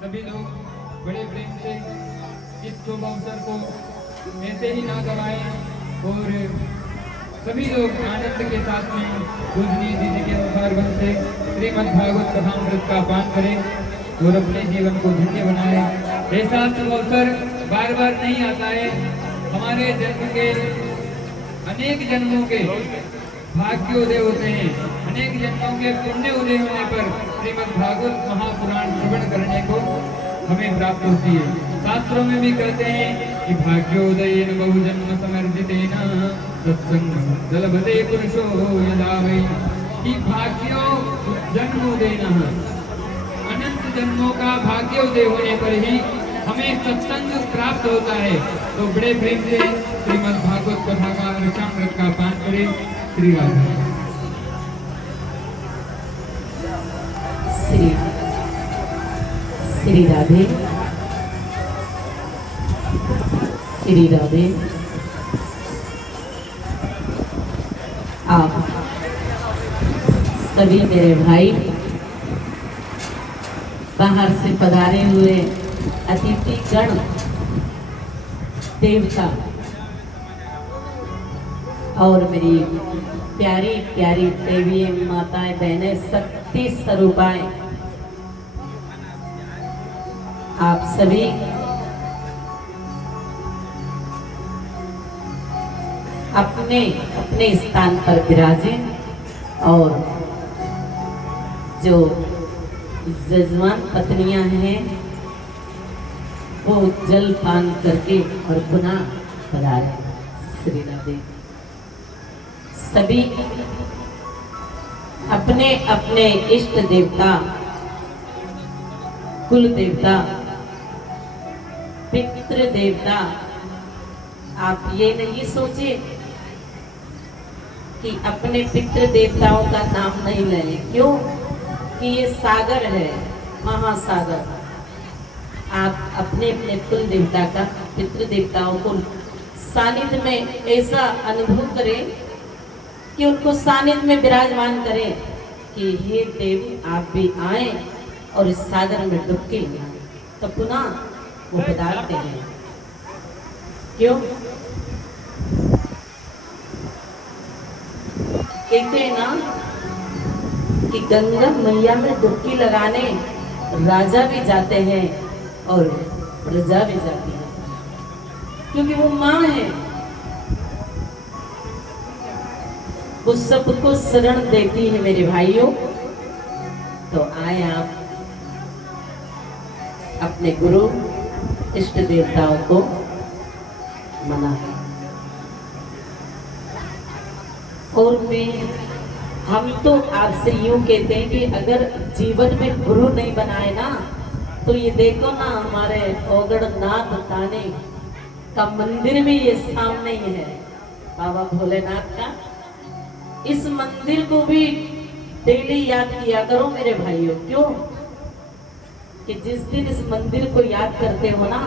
सभी लोग बड़े प्रेम से इस शुभ अवसर को ऐसे ही ना गवाएं और सभी लोग आनंद के साथ में पूजनीय दीदी के अनुसार बन से श्रीमद् भागवत कथामृत का पान करें और अपने जीवन को धन्य बनाएं। ऐसा शुभ अवसर बार बार नहीं आता है। हमारे जन्म के अनेक जन्मों के भाग्योदय होते हैं। अनेक जन्मों के पुण्य उदय होने पर श्रीमद् भागवत महापुराण श्रवण करने को हमें प्राप्त होती है। शास्त्रों में भी कहते हैं कि भाग्योदयेन बहुजन्म समर्जितेन सत्संग जलभते पुरुषो यदा वै, कि भाग्यो जन्मोदयेन, अनंत जन्मों का भाग्योदय होने पर ही हमें सत्संग प्राप्त होता है। तो बड़े प्रेम से श्रीमद् भागवत कथा का ऋचामृत का पान करें। श्री राधे। श्री राधे, श्री राधे। आप सभी मेरे भाई, बाहर से पधारे हुए अतिथि गण, देवता और मेरी प्यारी प्यारी देवी माताएं बहनें, शक्ति स्वरूपाएं, आप सभी अपने अपने स्थान पर विराजें और जो जजमान पत्नियां हैं वो जल पान करके और पुनः पधारें। श्री राधे। सभी अपने अपने इष्ट देवता, कुल देवता, पितृ देवता, आप ये नहीं सोचे कि अपने पितृ देवताओं का नाम नहीं लें। क्यों? कि ये सागर है, महासागर। आप अपने अपने कुल देवता का, पितृ देवताओं को सानिध्य में ऐसा अनुभव करें कि उनको सानिध्य में विराजमान करें कि हे देव, आप भी आए और इस सागर में डुबकी लगाएं। तो पुनः वो पधारते हैं। क्यों? कहते हैं ना कि गंगा मैया में डुबकी लगाने राजा भी जाते हैं और प्रजा भी जाती है, क्योंकि वो माँ है। वो सबको शरण देती है मेरे भाइयों। तो आए आप अपने गुरु इष्ट देवताओं को मनाएं। और हम तो आपसे यूं कहते हैं कि अगर जीवन में गुरु नहीं बनाए ना, तो ये देखो ना, हमारे ओगड़नाथ थाने का मंदिर भी ये सामने ही है, बाबा भोलेनाथ का। इस मंदिर को भी डेली याद किया करो मेरे भाइयों। क्यों? कि जिस दिन इस मंदिर को याद करते हो ना,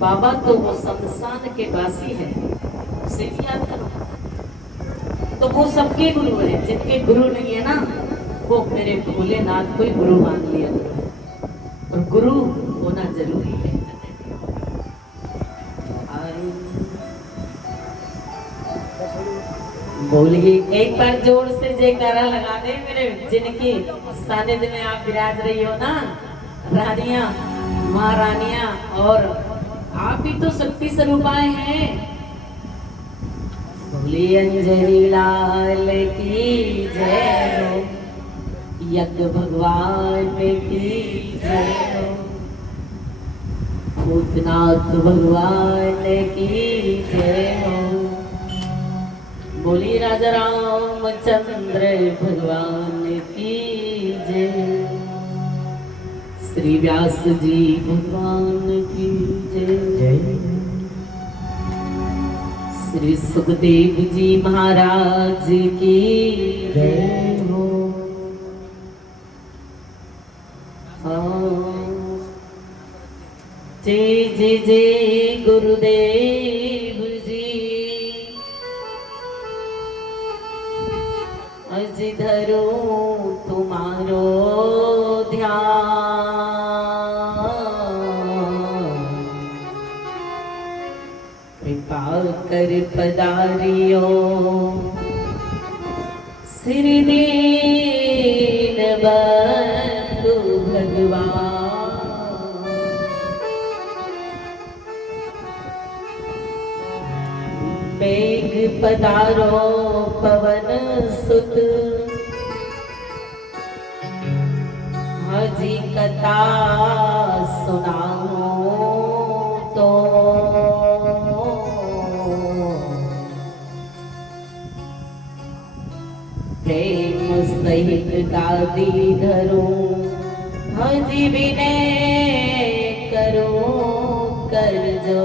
बाबा तो वो शमशान के वासी है, उसे भी याद करो। तो वो सबके गुरु है। जिनके गुरु नहीं है ना, वो मेरे भोलेनाथ को ही गुरु मान लिया करो। और गुरु होना जरूरी है। बोलिए एक बार जोर से जयकारा लगा दे मेरे, जिनकी सानिध्य में आप विराज रही हो ना, रानियां, महारानियां, और आप भी तो शक्ति स्वरूपाएं हैं। बोलिए अंजनी लाल की जय हो, यज्ञ भगवान की जय हो, भूतनाथ भगवान की जय हो। बोली राजा रामचंद्र भगवान की जय, श्री व्यास जी भगवान की जय, श्री सुखदेव जी महाराज की जय हो। जय जय जय गुरुदेव जी। अज धरो तुम्हारो ध्यान, कृपा कर पधारियो श्री दीन बंधु भगवान। मेघ पधारो पवन सुत, हजी कथा सुनाओ तो। प्रेम सहित गादी धरो, हजी विनय करो कर जो।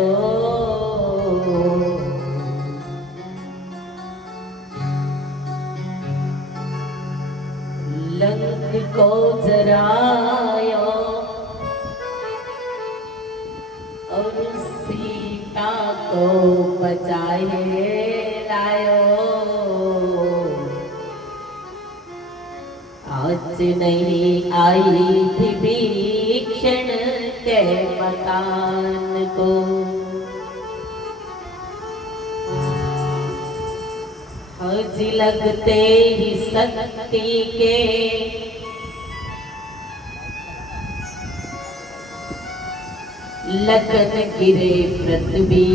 लंक को जरायो और सीता को बचाए लायो। आज नहीं आई थी भीषण के मकान को, हज लगते ही शक्ति के लगन गिरे पृथ्वी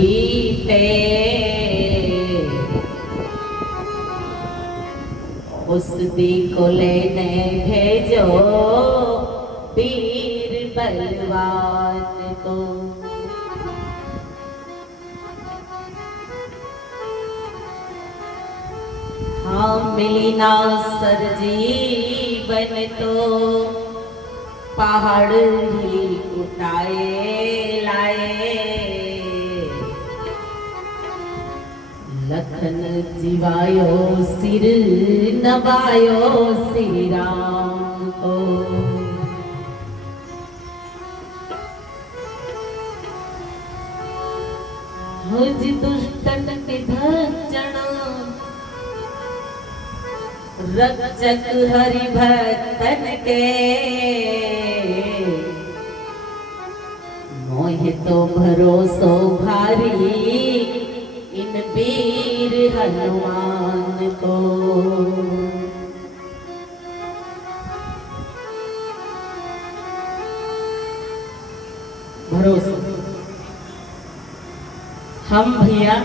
पे। उस दी को लेने भेजो वीर बलवान को। हाँ मिली ना सरजीवन तो पहाड़ ही उठाए लाए। लखन जीवायो सिर नवायो श्री राम को। हज दुष्टन के भक्षण रक्षक हरि भक्तन के। मोहि तो भरोसो भारी इन वीर हनुमान को। भरोसा हम भैया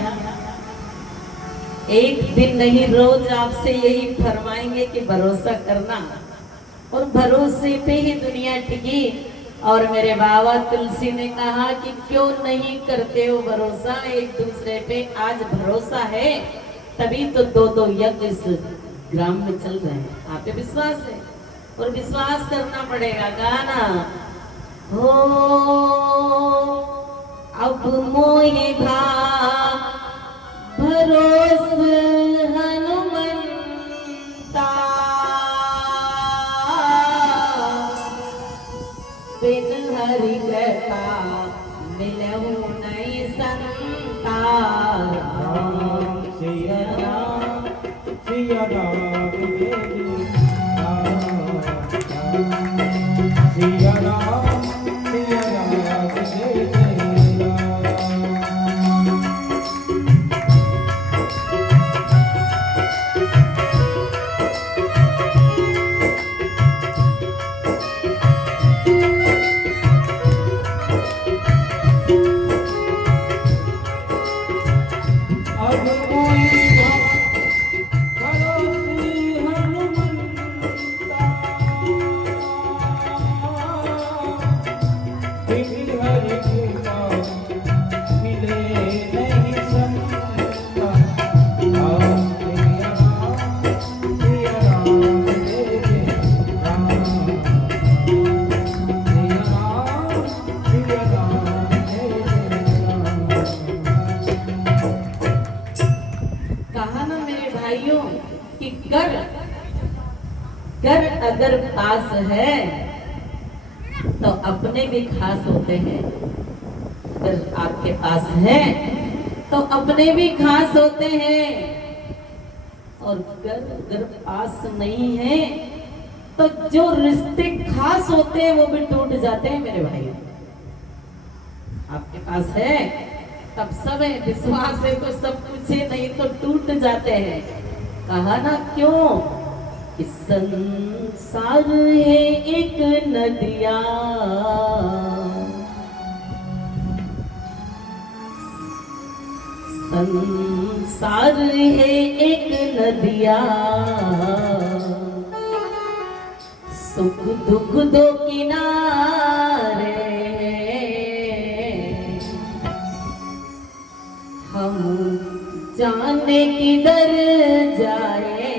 एक दिन नहीं रोज आपसे यही फरमाएंगे कि भरोसा करना, और भरोसे पे ही दुनिया टिकी। और मेरे बाबा तुलसी ने कहा कि क्यों नहीं करते हो भरोसा एक दूसरे पे। आज भरोसा है तभी तो दो दो यज्ञ इस ग्राम में चल रहे हैं। आप पे विश्वास है और विश्वास करना पड़ेगा। गाना हो अब मोहि भा भरोस हनुमंता। बिन हरि कृपा मिलहु नहीं संता। सिया राम सिया राम सिया राम सिया राम जय जय राम। अब मोहि भरोसी भाइयों कि घर अगर पास है तो अपने भी खास होते हैं। अगर आपके पास है तो अपने भी खास होते हैं, और अगर पास नहीं है तो जो रिश्ते खास होते हैं वो भी टूट जाते हैं मेरे भाई। आपके पास है तब सब है, विश्वास है तो सब कुछ है, नहीं तो टूट जाते हैं। कहा ना क्यों कि संसार है एक नदिया, संसार है एक नदिया, सुख दुख दो किनारे, हम जाने किधर जाए,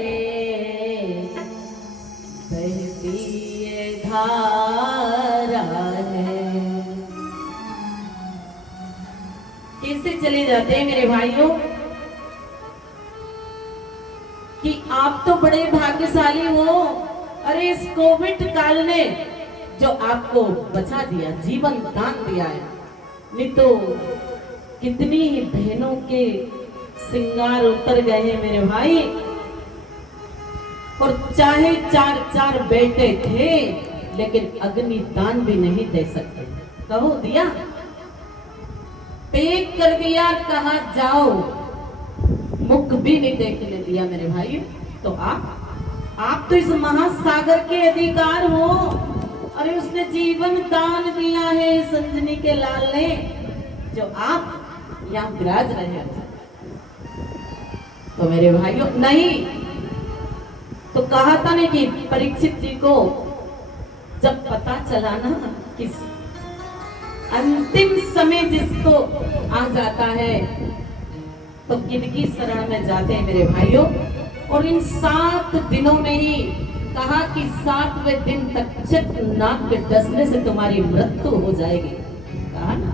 बहती ये धारा है। कैसे चले जाते हैं मेरे भाइयों कि आप तो बड़े भाग्यशाली हो। अरे इस कोविड काल ने जो आपको बचा दिया, जीवन दान दिया है, नहीं तो कितनी ही बहनों के श्रृंगार उतर गए हैं मेरे भाई। और चाहे 4 बेटे थे लेकिन अग्नि दान भी नहीं दे सकते। कहो दिया, पैक कर दिया, कहा जाओ, मुख भी नहीं देखने दिया मेरे भाई। तो आप तो इस महासागर के अधिकार हो। अरे उसने जीवन दान दिया है संजनी के लाल ने, जो आप यहाँ विराज रहे हो। तो मेरे भाइयों नहीं तो कहा था ना कि परीक्षित जी को जब पता चला ना कि अंतिम समय जिसको आ जाता है तो किनकी शरण में जाते हैं मेरे भाइयों। और इन 7 दिनों में ही कहा कि 7वें दिन तक चक नाक के डसने से तुम्हारी मृत्यु हो जाएगी। कहा ना,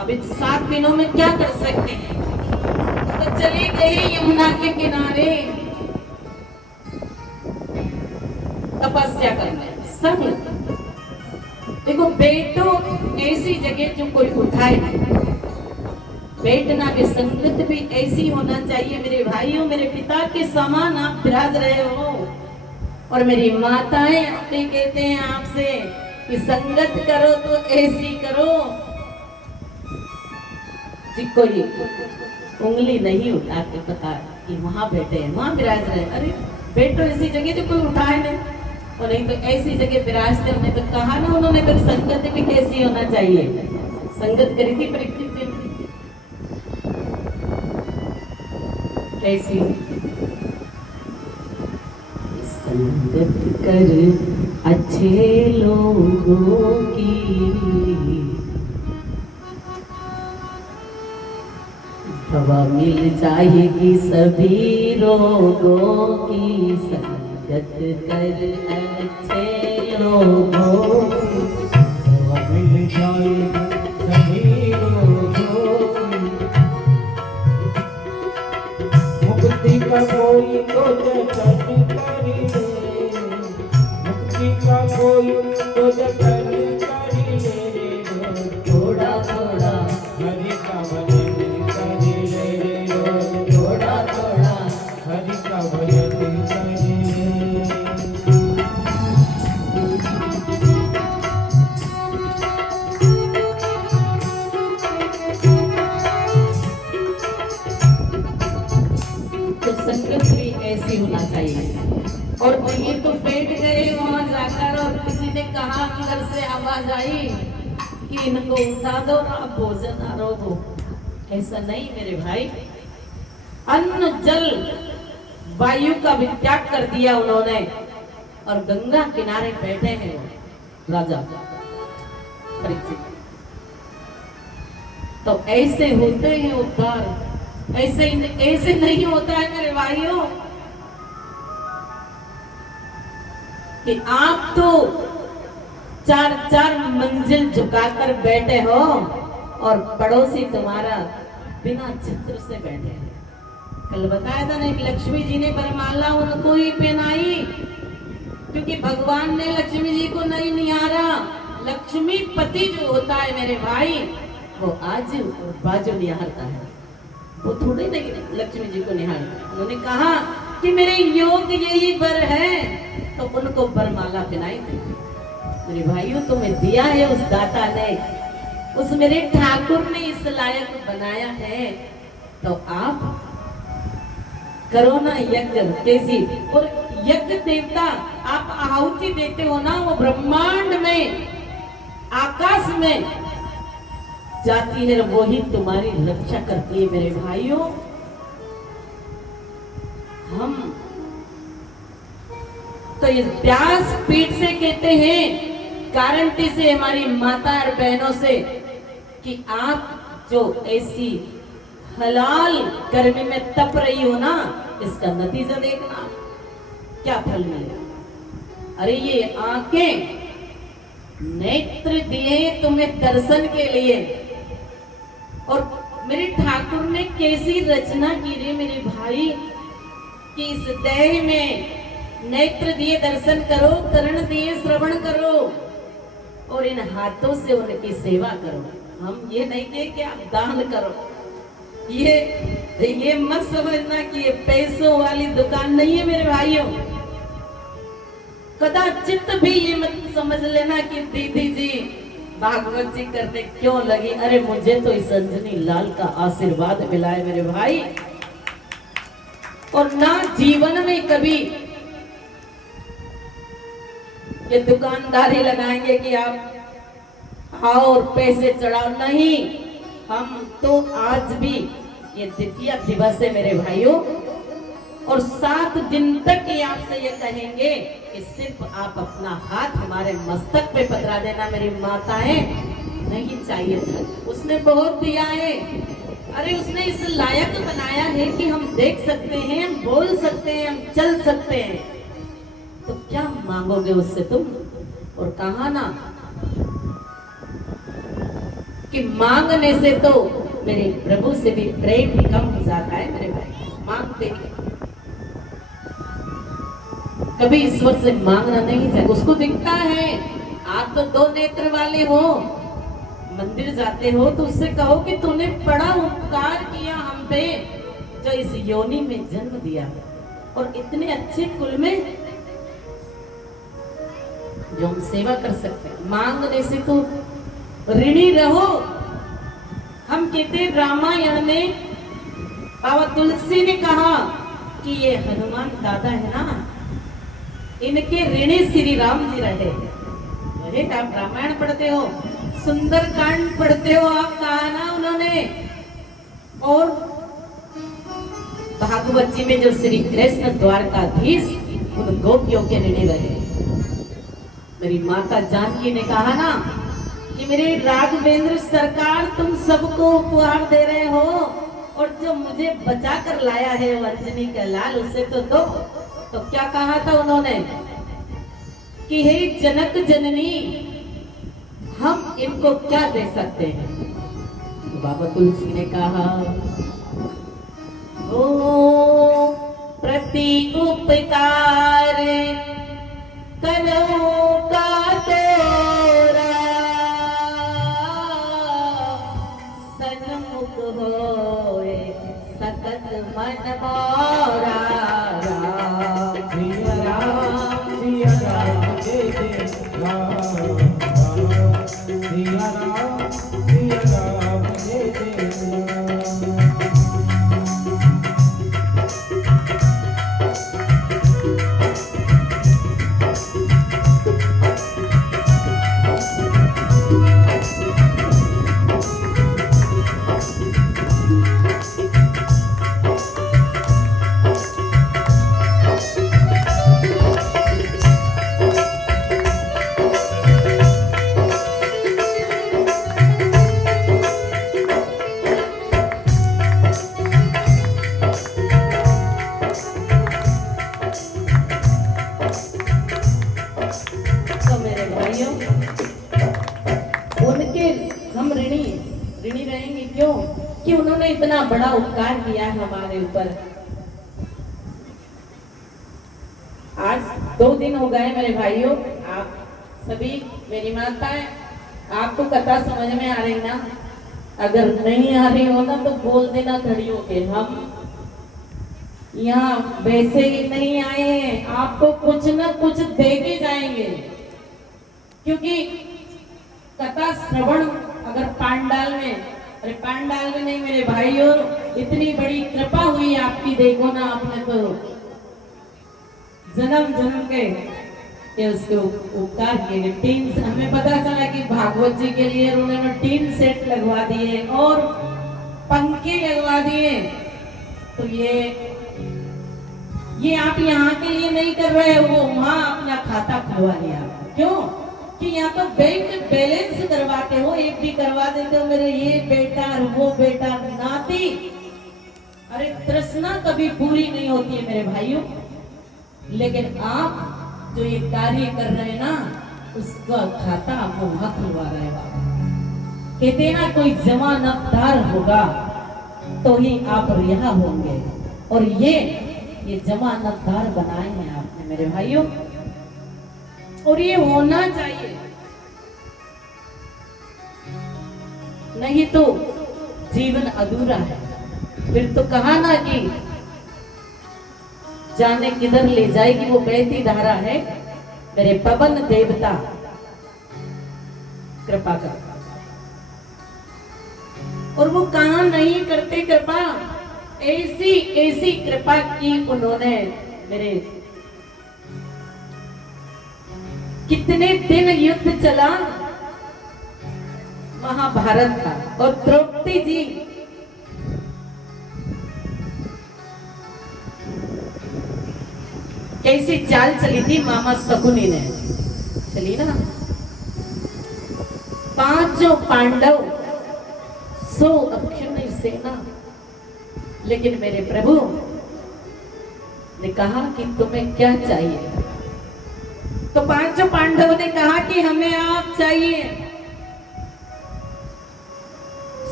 अब इन 7 दिनों में क्या कर सकते हैं? तो चले गए यमुना के किनारे तपस्या करने संग। देखो बेटो ऐसी जगह जो कोई उठाए नहीं, बैठना भी संगत भी ऐसी होना चाहिए मेरे भाइयों। मेरे पिता के समान आप विराज रहे हो, और मेरी माताएं अपने कहते हैं आपसे कि संगत करो तो ऐसी करो जी, कोई उंगली नहीं उठा के पता कि वहां बैठे हैं, वहां विराज रहे। अरे बैठो ऐसी जगह जो कोई उठाए नहीं, और नहीं तो ऐसी जगह विराजते। उन्हें तो कहा ना, उन्होंने तो संगत भी कैसी होना चाहिए। संगत करी थी परीक्षित जी, कैसी? संगत कर अच्छे लोगों की, दवा मिल जाएगी सभी रोगों की। संगत कर अच्छे लोगों की, दवा मिल जाएगी सभी रोगों की। मुक्ति का कोई तो जतन करी ले, मुक्ति का कोई तो जतन करी ले। थोड़ा थोड़ा हरि का भजन करी ले, थोड़ा थोड़ा हरि का भजन करी ले। तो संगत भी ऐसी होना चाहिए। और ये तो बैठ गए वहां जाकर, और किसी ने कहा अंदर से आवाज आई कि इनको उठा दो ना, भोजन आरोप हो। ऐसा नहीं मेरे भाई, अन्न जल वायु का भी त्याग कर दिया उन्होंने, और गंगा किनारे बैठे हैं वो राजा परीक्षित। तो ऐसे होते हैं उद्धार, ऐसे नहीं होता है मेरे भाइयों कि आप तो 4 मंजिल झुकाकर बैठे हो और पड़ोसी तुम्हारा बिना छत्र से बैठे हैं। कल बताया था ना, एक लक्ष्मी जी ने वरमाला उनको ही पहनाई, क्योंकि भगवान ने लक्ष्मी जी को नहीं निहारा। लक्ष्मी पति जो होता है मेरे भाई, वो आज और बाजू निहारता है, वो थोड़ी नहीं लक्ष्मी जी को निहारता। उन्होंने कहा कि मेरे योग यही वर है, तो उनको वरमाला पहनाई थी। मेरे भाइयों, तुम्हें दिया है उस दाता ने, उस मेरे ठाकुर ने इस लायक बनाया है, तो आप करो ना यज्ञ कैसी। और यज्ञ देवता आप आहुति देते हो ना, वो ब्रह्मांड में आकाश में जाती है, वो ही तुम्हारी रक्षा करती है। मेरे भाइयों, हम तो इस व्यास पीठ से कहते हैं, गारंटी से हमारी माता और बहनों से, कि आप जो ऐसी हलाल गर्मी में तप रही हो ना, इसका नतीजा देखना क्या फल मिलेगा। अरे ये आंखें, नेत्र दिए तुम्हें दर्शन के लिए, और मेरे ठाकुर ने कैसी रचना की रे मेरे भाई, कि इस देह में नेत्र दिए दर्शन करो, कर्ण दिए श्रवण करो, और इन हाथों से उनकी सेवा करो। हम ये नहीं कहे कि आप दान करो, ये मत समझना कि ये पैसों वाली दुकान नहीं है मेरे भाइयों। कदाचित भी ये मत समझ लेना कि दीदी जी भागवत जी करने क्यों लगी। अरे मुझे तो इस अंजनी लाल का आशीर्वाद मिला है मेरे भाई, और ना जीवन में कभी ये दुकानदारी लगाएंगे कि आप आओ और पैसे चढ़ाओ, नहीं। हम तो आज भी, ये द्वितीय दिवस है मेरे भाइयों, और 7 दिन तक ये आपसे ये कहेंगे कि सिर्फ आप अपना हाथ हमारे मस्तक पे पकड़ा देना मेरी माताएं, नहीं चाहिए था। उसने बहुत दिया है, अरे उसने इस लायक बनाया है कि हम देख सकते हैं, हम बोल सकते हैं, हम चल सकते हैं, तो क्या मांगोगे उससे तुम। और कहा ना कि मांगने से तो मेरे प्रभु से भी प्रेम कम हो जाता है मेरे भाई। मांगते कभी ईश्वर से मांगना नहीं चाहिए, उसको दिखता है। आप तो 2 नेत्र वाले हो, मंदिर जाते हो, तो उससे कहो कि तूने बड़ा उपकार किया हम पे, जो इस योनि में जन्म दिया, और इतने अच्छे कुल में जो हम सेवा कर सकते हैं। मांगने से तो ऋणी रहो। हम कहते रामायण में बाबा तुलसी ने कहा कि ये हनुमान दादा है ना, इनके ऋणी श्री राम जी रहे। अरे आप रामायण पढ़ते हो, सुंदर कांड पढ़ते हो, आप कहा ना उन्होंने। और भागवत जी में जो श्री कृष्ण द्वारकाधीश उन गोपियों के ऋणी रहे। मेरी माता जानकी ने कहा ना कि मेरे राघवेंद्र सरकार तुम सबको उपहार दे रहे हो, और जो मुझे बचा कर लाया है वो अंजनी का लाल, उसे तो दो। तो क्या कहा था उन्होंने कि हे जनक जननी, हम इनको क्या दे सकते हैं। तो बाबा तुलसी ने कहा, ओ प्रति उपकार करो का तोरा, सन्मुख होए सकत मन मोरा। सिया राम जय जय राम, सिया राम जय जय राम। ऋणी रहेंगे क्यों? कि उन्होंने इतना बड़ा उपकार किया है हमारे ऊपर। 2 दिन हो गए मेरे भाइयों, आप सभी मेरी माताएं, आपको कथा समझ में आ रही ना? अगर नहीं आ रही हो ना तो बोल देना खड़ी होके। हम यहाँ वैसे ही नहीं आए हैं, आपको कुछ ना कुछ दे के जाएंगे, क्योंकि कथा श्रवण अगर पांडाल में, अरे पांडाल में नहीं मेरे भाइयों, इतनी बड़ी कृपा हुई आपकी, देखो ना आपने तो जन्म जन्म के उसके उपकार किए। टीन, हमें पता चला कि भागवत जी के लिए उन्होंने टीन सेट लगवा दिए और पंखे लगवा दिए। तो ये आप यहाँ के लिए नहीं कर रहे हो, वो वहां अपना खाता खुलवा लिया। क्यों? कि यहाँ तो बैंक बैलेंस करवाते हो, एक भी करवा देते हो, मेरे ये बेटा और वो बेटा नाती। अरे तृष्णा कभी पूरी नहीं होती है मेरे भाइयों। लेकिन आप जो ये कार्य कर रहे हैं ना, उसका खाता आपको वहां खुलवा रहे हैं बाबा। कहते हैं ना, कोई जमानतदार होगा तो ही आप रिहा होंगे, और ये जमानतदार बनाए हैं आपने मेरे भाइयों, और ये होना चाहिए। नहीं तो जीवन अधूरा है। फिर तो कहा ना कि जाने किधर ले जाएगी वो बहती धारा है। मेरे पवन देवता कृपा कर, और वो कहां नहीं करते कृपा, ऐसी ऐसी कृपा की उन्होंने। मेरे कितने दिन युद्ध चला महाभारत का, और द्रौपदी जी कैसी चाल चली थी मामा शकुनी ने, चली ना। 5 पांडव 100 अक्षुण्ण सेना, लेकिन मेरे प्रभु ने कहा कि तुम्हें क्या चाहिए? तो 5 पांडवों ने कहा कि हमें आप चाहिए,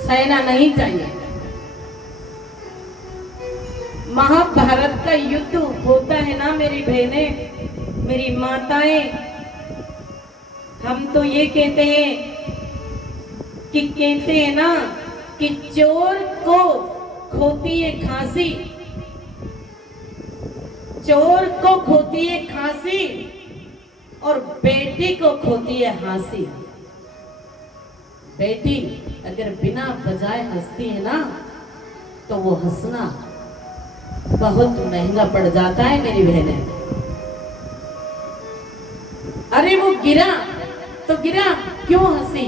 सेना नहीं चाहिए। महाभारत का युद्ध होता है ना मेरी बहनें, मेरी माताएं, हम तो ये कहते हैं ना कि चोर को खोती है खांसी, चोर को खोती है खांसी, और बेटी को खोती है हंसी। बेटी अगर बिना बजाय हंसती है ना, तो वो हंसना बहुत महंगा पड़ जाता है मेरी बहनें। अरे वो गिरा तो गिरा, क्यों हंसी?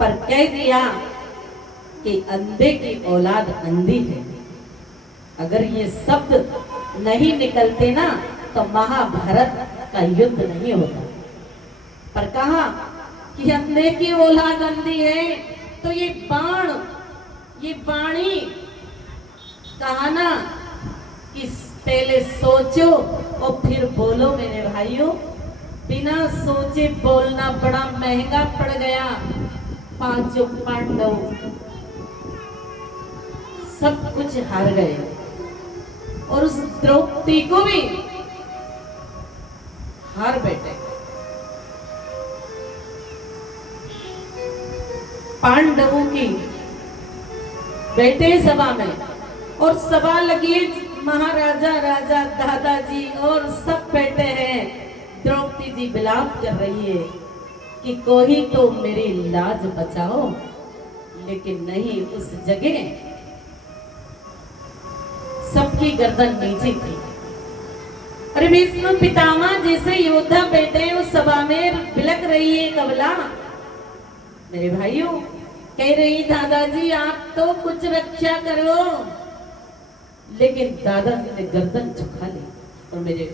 पर कह दिया कि अंधे की औलाद अंधी है। अगर ये शब्द नहीं निकलते ना तो महाभारत का युद्ध नहीं होता। पर कहा कि अंधे की औलाद अंधी है, तो ये बाण, ये वाणी कहा ना कि पहले सोचो और फिर बोलो मेरे भाइयों। बिना सोचे बोलना बड़ा महंगा पड़ गया। 5 पांडव सब कुछ हार गए, और उस द्रौपदी को भी हार बैठे। पांडवों की बैठे सभा में, और सभा लगी, महाराजा, राजा, दादाजी और सब बैठे हैं। द्रौपदी जी विलाप कर रही है कि कोई तो मेरी लाज बचाओ, लेकिन नहीं, उस जगह सबकी गर्दन नीचे थी। अरे भीष्म पितामह जैसे योद्धा बैठे हैं उस सभा में, बिलक रही है कबला। मेरे भाइयों कह रही, दादाजी आप तो कुछ रक्षा करो, लेकिन दादाजी ने गर्दन झुका ली। और मेरे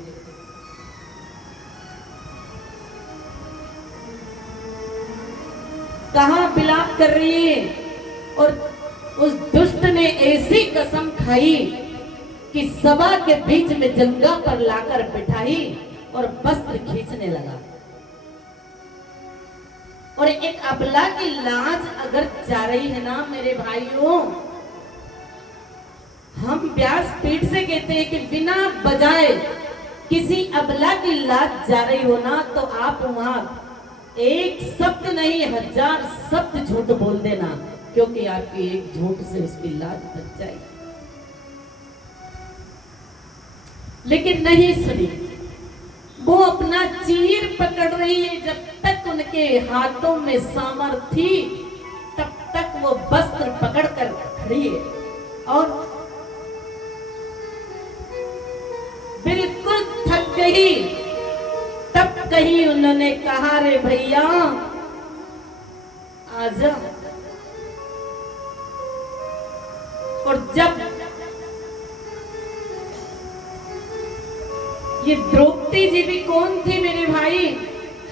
कहां विलाप कर रही है, और उस दुष्ट ने ऐसी कसम खाई कि सभा के बीच में जंगा पर लाकर बिठाई और वस्त्र खींचने लगा। और एक अबला की लाज अगर जा रही है ना मेरे भाइयों, हम व्यास पीठ से कहते हैं कि बिना बजाए किसी अबला की लाज जा रही हो ना, तो आप वहां एक शब्द नहीं 1000 शब्द झूठ बोल देना, क्योंकि आपकी एक झूठ से उसकी लाज बच जाएगी। लेकिन नहीं सुनी, वो अपना चीर पकड़ रही है। जब तक उनके हाथों में सामर थी तब तक वो वस्त्र पकड़कर खड़ी है और बिल्कुल थक गई। तब कहीं उन्होंने कहा, रे भैया आजा। और जब ये द्रौपदी जी भी कौन थी मेरे भाई,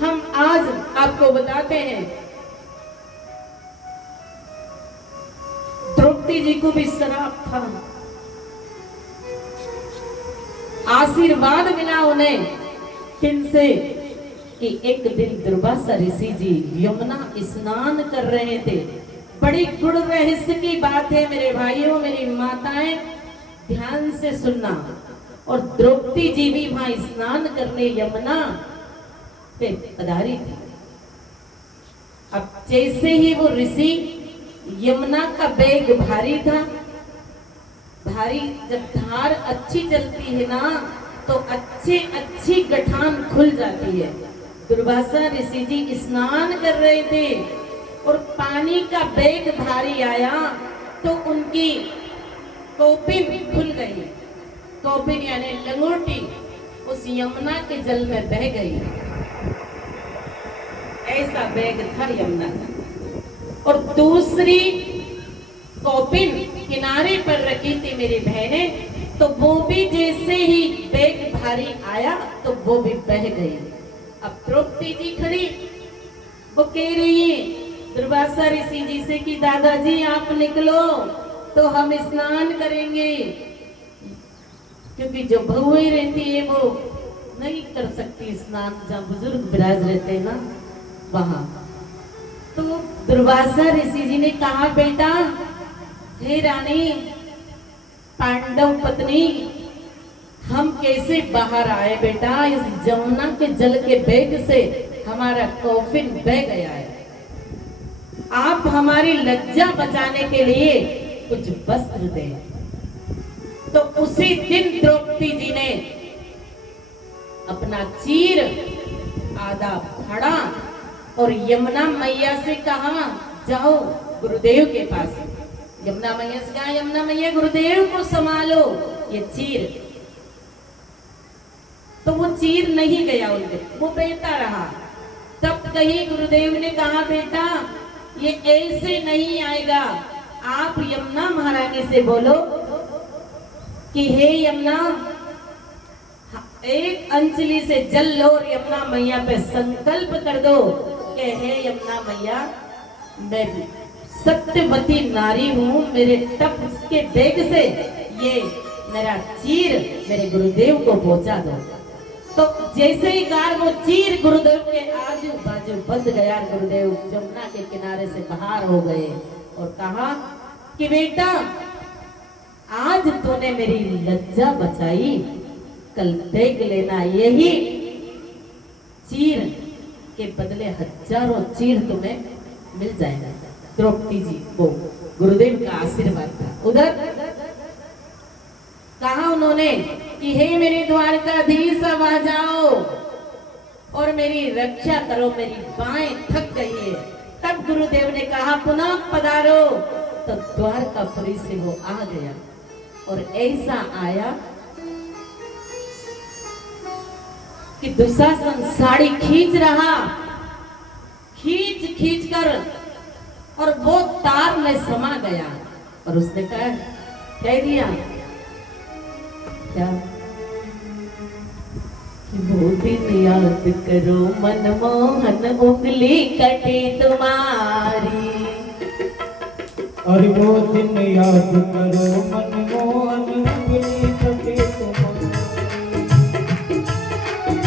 हम आज आपको बताते हैं। द्रौपदी जी को भी श्राप था, आशीर्वाद मिला उन्हें किनसे कि एक दिन दुर्वासा ऋषि जी यमुना स्नान कर रहे थे। बड़ी गुड़ रहस्य की बात है मेरे भाइयों, मेरी माताएं ध्यान से सुनना। और द्रौपदी जी भी वहां स्नान करने यमुना पे पधारी थी। अब जैसे ही वो ऋषि, यमुना का वेग भारी था, भारी जब धार अच्छी चलती है ना तो अच्छी गठान खुल जाती है। दुर्वासा ऋषि जी स्नान कर रहे थे और पानी का वेग भारी आया तो उनकी कौपिन खुल गई। कौपिन यानी लंगोटी उस यमुना के जल में बह गई। ऐसा वेग था यमुना का। और दूसरी कौपिन किनारे पर रखी थी मेरी बहने, तो वो भी जैसे ही वेग भारी आया तो वो भी बह गई। अब द्रौपदी जी खड़ी, वो कह रही है दुर्वासा ऋषि जी से कि दादाजी आप निकलो तो हम स्नान करेंगे, क्योंकि जो बहुएं रहती है वो नहीं कर सकती स्नान, जहाँ बुजुर्ग विराज रहते हैं ना वहां। तो दुर्वासा ऋषि जी ने कहा, बेटा हे रानी पांडव पत्नी, हम कैसे बाहर आए बेटा, इस जमुना के जल के वेग से हमारा कौफिन बह गया है। आप हमारी लज्जा बचाने के लिए कुछ वस्त्र दें। तो उसी दिन द्रौपदी जी ने अपना चीर आधा फाड़ा और यमुना मैया से कहा, जाओ गुरुदेव के पास। यमुना मैया से कहा, यमुना मैया गुरुदेव को संभालो ये चीर। तो वो चीर नहीं गया उनके, वो बहता रहा। तब कहीं गुरुदेव ने कहा, बेटा ये ऐसे नहीं आएगा, आप यमुना महारानी से बोलो कि हे यमुना, एक अंजलि से जल लो और यमुना मैया पे संकल्प कर दो कि हे यमुना मैया, मैं सत्यवती नारी हूँ, मेरे तप के वेग से ये मेरा चीर मेरे गुरुदेव को पहुंचा दो। तो जैसे ही कार वो चीर गुरुदेव के आजू बाजू बंध गया, गुरुदेव जमुना के किनारे से बाहर हो गए और कहा कि बेटा आज तूने मेरी लज्जा बचाई, कल देख लेना यही चीर के बदले हजारों चीर तुम्हें मिल जाएगा। द्रौपदी जी को गुरुदेव का आशीर्वाद था। उधर कहा उन्होंने कि हे मेरे द्वारकाधीश अब आ जाओ और मेरी रक्षा करो, मेरी बाहें थक गई है। तब गुरुदेव ने कहा पुनः पधारो। तो द्वारकापुरी से वो आ गया और ऐसा आया कि दुशासन साड़ी खींच रहा, खींच कर और वो तार में समा गया और उसने कह दिया क्या कि वो दिन याद करो मनमोहन, उंगली कटे तुम्हारी। और वो दिन याद करो मनमोहन,